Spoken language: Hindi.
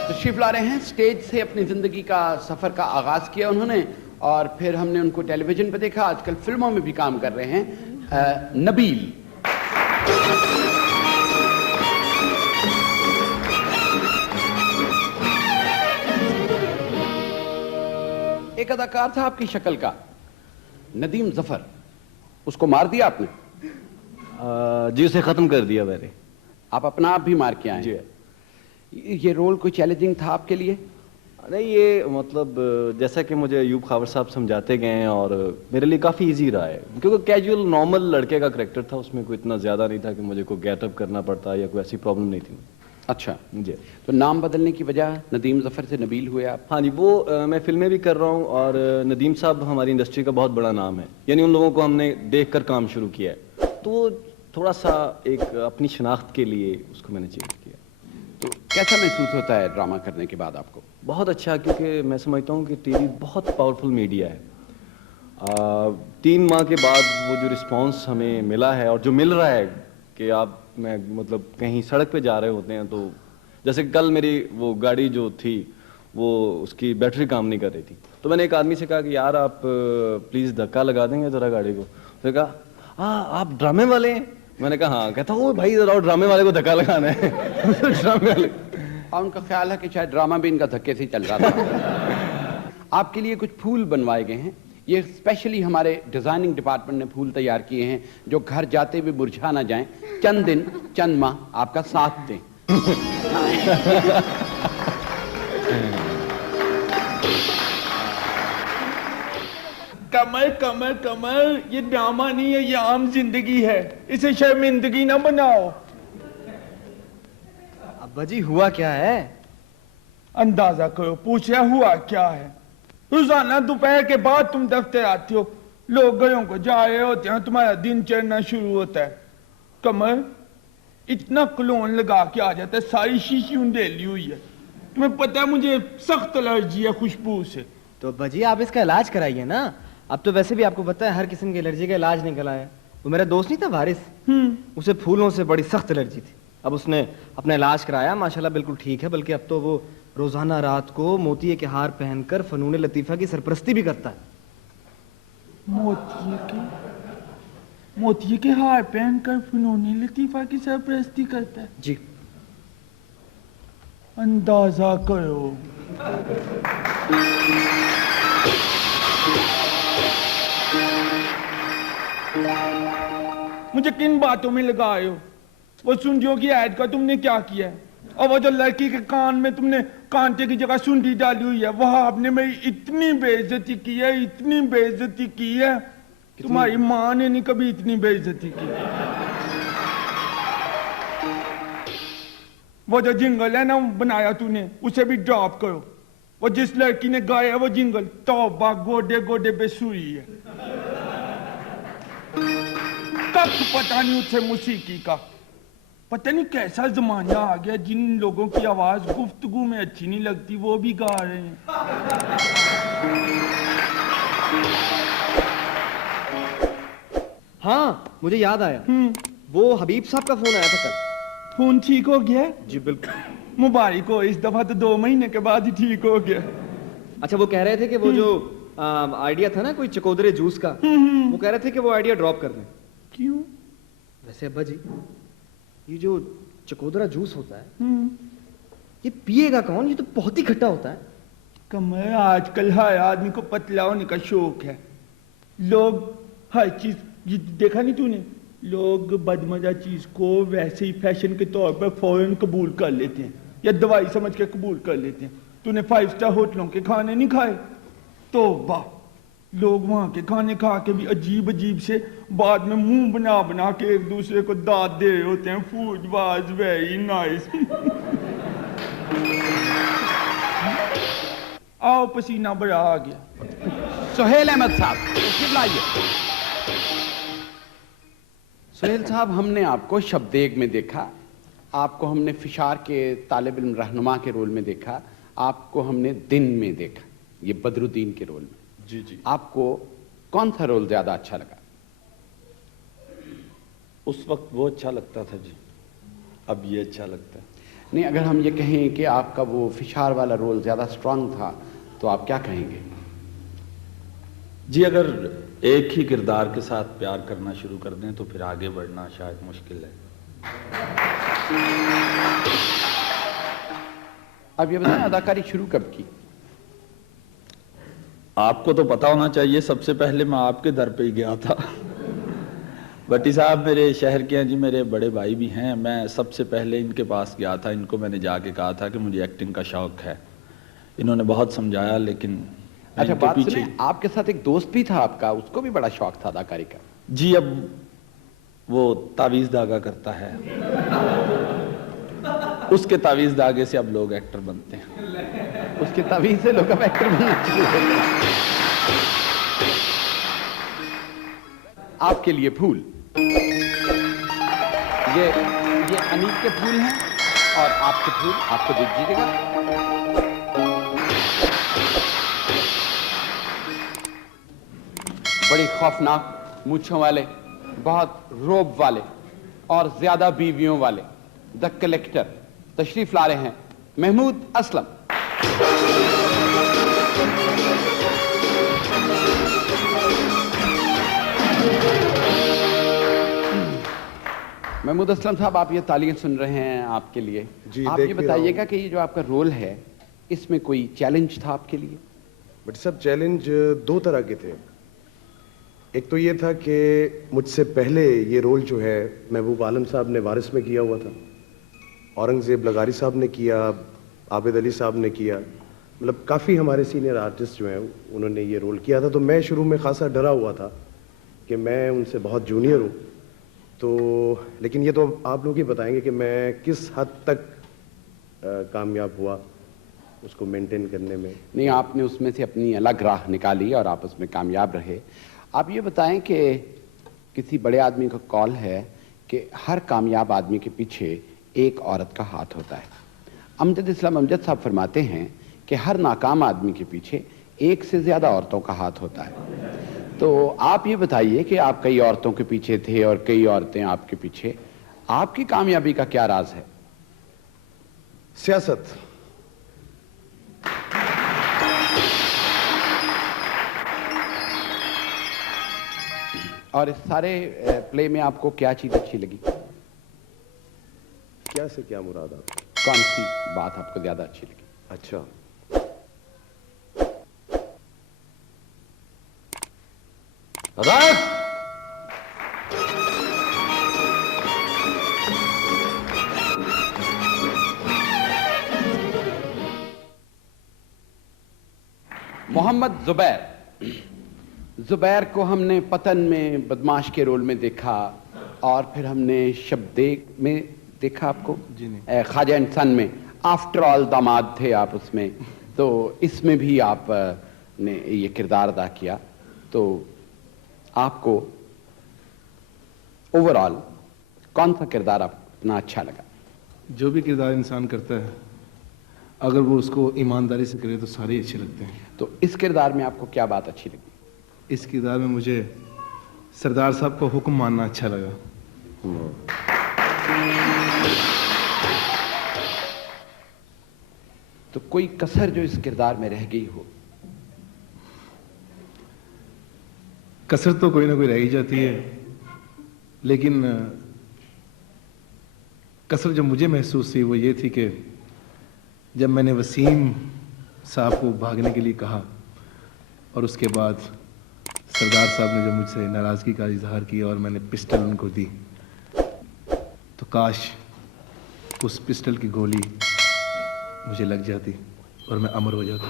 तशरीफ ला रहे हैं। स्टेज से अपनी ज़िंदगी का सफ़र का आगाज़ किया उन्होंने और फिर हमने उनको टेलीविज़न पे देखा। आजकल फिल्मों में भी काम कर रहे हैं। नबील। एक अदाकार था आपकी शक्ल का, नदीम ज़फ़र, उसको मार दिया आपने? जी, उसे ख़त्म कर दिया मैंने। आप अपना आप भी मार के आए? जी। ये रोल कोई चैलेंजिंग था आपके लिए? नहीं, ये मतलब जैसा कि मुझे अयूब खावर साहब समझाते गए हैं और मेरे लिए काफ़ी इजी रहा है, क्योंकि कैजुअल नॉर्मल लड़के का करैक्टर था, उसमें कोई इतना ज़्यादा नहीं था कि मुझे कोई गेटअप करना पड़ता या कोई ऐसी प्रॉब्लम नहीं थी। अच्छा जी। तो नाम बदलने की वजह नदीम ज़फ़र से नबील हुए आप? हाँ जी, वो मैं फिल्में भी कर रहा हूँ और नदीम साहब हमारी इंडस्ट्री का बहुत बड़ा नाम है, यानी उन लोगों को हमने देख कर काम शुरू किया है, तो थोड़ा सा एक अपनी शनाख्त के लिए उसको मैंने चेंज किया। तो कैसा महसूस होता है ड्रामा करने के बाद आपको? बहुत अच्छा, क्योंकि मैं समझता हूँ कि टीवी बहुत पावरफुल मीडिया है। 3 माह के बाद वो जो रिस्पांस हमें मिला है और जो मिल रहा है कि आप मैं मतलब कहीं सड़क पे जा रहे होते हैं, तो जैसे कल मेरी वो गाड़ी जो थी वो उसकी बैटरी काम नहीं कर रही थी, तो मैंने एक आदमी से कहा कि यार आप प्लीज़ धक्का लगा देंगे ज़रा गाड़ी को। तो कहा हाँ आप ड्रामे वाले हैं? मैंने कहा हाँ। कहता ओ भाई ज़रा ड्रामे वाले को धक्का लगाना है। ड्रामे वाले, और उनका ख्याल है कि शायद ड्रामा भी इनका धक्के से चल रहा था। आपके लिए कुछ फूल बनवाए गए हैं, ये स्पेशली हमारे डिज़ाइनिंग डिपार्टमेंट ने फूल तैयार किए हैं जो घर जाते हुए मुरझा ना जाएं, चंद दिन चंद माह आपका साथ दें। कमल कमल कमल, ये ड्रामा नहीं है, ये आम जिंदगी है, इसे शर्मिंदगी ना बनाओ। अब्बा जी हुआ क्या है? अंदाजा करो, पूछ रहा हुआ क्या है। रोजाना दोपहर के बाद तुम दफ्तर आते हो, लोग घरों को जा रहे होते हैं, तुम्हारा दिन चढ़ना शुरू होता है। कमल इतना क्लोन लगा के आ जाता है, सारी शीशी उंडेली हुई है। तुम्हें पता है मुझे सख्त एलर्जी है खुशबू से। तो अब्बा जी आप इसका इलाज कराइए ना। अब तो वैसे भी आपको पता है हर किस्म की एलर्जी का इलाज निकला है। वो मेरा दोस्त नहीं था वारिस, उसे फूलों से बड़ी सख्त एलर्जी थी। अब उसने अपना इलाज कराया, माशाल्लाह बिल्कुल ठीक है, बल्कि अब तो वो रोजाना रात को मोतिये के हार पहनकर फनून लतीफा की सरपरस्ती भी करता है। मोतिये के हार पहनकर फनून लतीफा की सरपरस्ती करता है? जी। अंदाजा करो। मुझे किन बातों में लगाए हो? वो सुंडियों की ऐड का तुमने क्या किया है? और वो जो लड़की के कान में तुमने कांटे की जगह सुंडी डाली हुई है, वह आपने मेरी इतनी बेइज्जती की है, इतनी बेइज्जती की है, तुम्हारी माँ ने नहीं कभी इतनी बेइज्जती की। वो जो जिंगल है ना बनाया तूने, उसे भी ड्रॉप करो। वो जिस लड़की ने गाया है वो जिंगल, तौबा गोडे गोडे पे सुई है। कब पता नहीं उसे मौसीकी का। पता नहीं कैसा जमाना आ गया, जिन लोगों की आवाज गुफ्तगू में अच्छी नहीं लगती वो भी गा रहे हैं। हाँ मुझे याद आया, वो हबीब साहब का फोन आया था कल। फोन ठीक हो गया? जी बिल्कुल। मुबारक हो, इस दफा तो 2 महीने के बाद ही ठीक हो गया। अच्छा वो कह रहे थे कि वो जो आइडिया था ना कोई चकोदरे जूस का, वो कह रहे थे कि वो आइडिया ड्रॉप कर दें। क्यों? वैसे अब्बा जी ये जो चकोदरा जूस होता है ये पिएगा कौन? ये तो बहुत ही खट्टा होता है। कमर आजकल हर आदमी को पतला होने का शौक है। लोग हर चीज, ये देखा नहीं तूने, लोग बदमजा चीज को वैसे ही फैशन के तौर पर फौरन कबूल कर लेते हैं या दवाई समझ के कबूल कर लेते हैं। तूने 5 स्टार होटलों के खाने नहीं खाए? तो वाह, लोग वहां के खाने खा के भी अजीब अजीब से बाद में मुंह बना बना के एक दूसरे को दाद दे रहे होते हैं। Food was very nice. आओ पसीना बड़ा आ गया। सुहेल अहमद साहब तशरीफ लाइए। सुहेल साहब, हमने आपको शब्देग में देखा, आपको हमने फिशार के तालिब इल्म रहनुमा के रोल में देखा, आपको हमने दिन में देखा, ये बदरुद्दीन के रोल में। जी जी। आपको कौन सा रोल ज्यादा अच्छा लगा? उस वक्त वो अच्छा लगता था जी, अब ये अच्छा लगता है। नहीं, अगर हम ये कहें कि आपका वो फिशार वाला रोल ज़्यादा स्ट्रांग था तो आप क्या कहेंगे? जी, अगर एक ही किरदार के साथ प्यार करना शुरू कर दें तो फिर आगे बढ़ना शायद मुश्किल है। अब ये बताएं, अदाकारी शुरू कब की? आपको तो पता होना चाहिए, सबसे पहले मैं आपके दर पे ही गया था। भट्टी साहब मेरे शहर के हैं जी, मेरे बड़े भाई भी हैं। मैं सबसे पहले इनके पास गया था, इनको मैंने जाके कहा था कि मुझे एक्टिंग का शौक है। इन्होंने बहुत समझाया, लेकिन अच्छा, इनके बात पीछे। सुने, आपके साथ एक दोस्त भी था आपका, उसको भी बड़ा शौक था अदाकारी का। जी, अब वो तावीज़ धागा करता है, उसके तावीज़ धागे से अब लोग एक्टर बनते हैं। उसके तभी से लोग अब एक्टर बनना शुरू हो गए। आपके लिए फूल, ये अनीक के फूल हैं और आपके फूल आपको देख दीजिएगा। बड़ी खौफनाक मूंछों वाले, बहुत रोब वाले और ज्यादा बीवियों वाले द कलेक्टर तशरीफ ला रहे हैं, महमूद असलम। महमूद असलम साहब, आप ये तालियां सुन रहे हैं आपके लिए। जी, आप देख ये भी रहा हूं। बताइएगा कि ये जो आपका रोल है, इसमें कोई चैलेंज था आपके लिए? बट सब चैलेंज दो तरह के थे। एक तो ये था कि मुझसे पहले ये रोल जो है महबूब आलम साहब ने वारिस में किया हुआ था, औरंगजेब लगारी साहब ने किया, आबिद अली साहब ने किया, मतलब काफ़ी हमारे सीनियर आर्टिस्ट जो हैं उन्होंने ये रोल किया था। तो मैं शुरू में खासा डरा हुआ था कि मैं उनसे बहुत जूनियर हूँ, तो लेकिन ये तो आप लोग ही बताएंगे कि मैं किस हद तक कामयाब हुआ उसको मेंटेन करने में। नहीं, आपने उसमें से अपनी अलग राह निकाली और आप उसमें कामयाब रहे। आप ये बताएं कि किसी बड़े आदमी का कॉल है कि हर कामयाब आदमी के पीछे एक औरत का हाथ होता है। अमजद इस्लाम अमजद साहब फरमाते हैं कि हर नाकाम आदमी के पीछे एक से ज़्यादा औरतों का हाथ होता है। तो आप ये बताइए कि आप कई औरतों के पीछे थे और कई औरतें आपके पीछे, आपकी कामयाबी का क्या राज है? सियासत। और इस सारे प्ले में आपको क्या चीज़ अच्छी लगी? क्या से क्या मुराद आप? कौन सी बात आपको ज़्यादा अच्छी लगी? अच्छा, मोहम्मद जुबैर। जुबैर को हमने पतन में बदमाश के रोल में देखा और फिर हमने शब्देक में देखा आपको, जी नहीं। ख्वाजा इंसान में। आफ्टर ऑल दामाद थे आप उसमें, तो इसमें भी आप ने ये किरदार अदा किया। तो आपको ओवरऑल कौन सा किरदार अपना अच्छा लगा? जो भी किरदार इंसान करता है, अगर वो उसको ईमानदारी से करे तो सारे अच्छे लगते हैं। तो इस किरदार में आपको क्या बात अच्छी लगी? इस किरदार में मुझे सरदार साहब का हुक्म मानना अच्छा लगा। तो कोई कसर जो इस किरदार में रह गई हो? कसर तो कोई ना कोई रह ही जाती है, लेकिन कसर जो मुझे महसूस हुई वो ये थी कि जब मैंने वसीम साहब को भागने के लिए कहा और उसके बाद सरदार साहब ने जो मुझसे नाराज़गी का इजहार किया और मैंने पिस्टल उनको दी, तो काश उस पिस्टल की गोली मुझे लग जाती और मैं अमर हो जाता।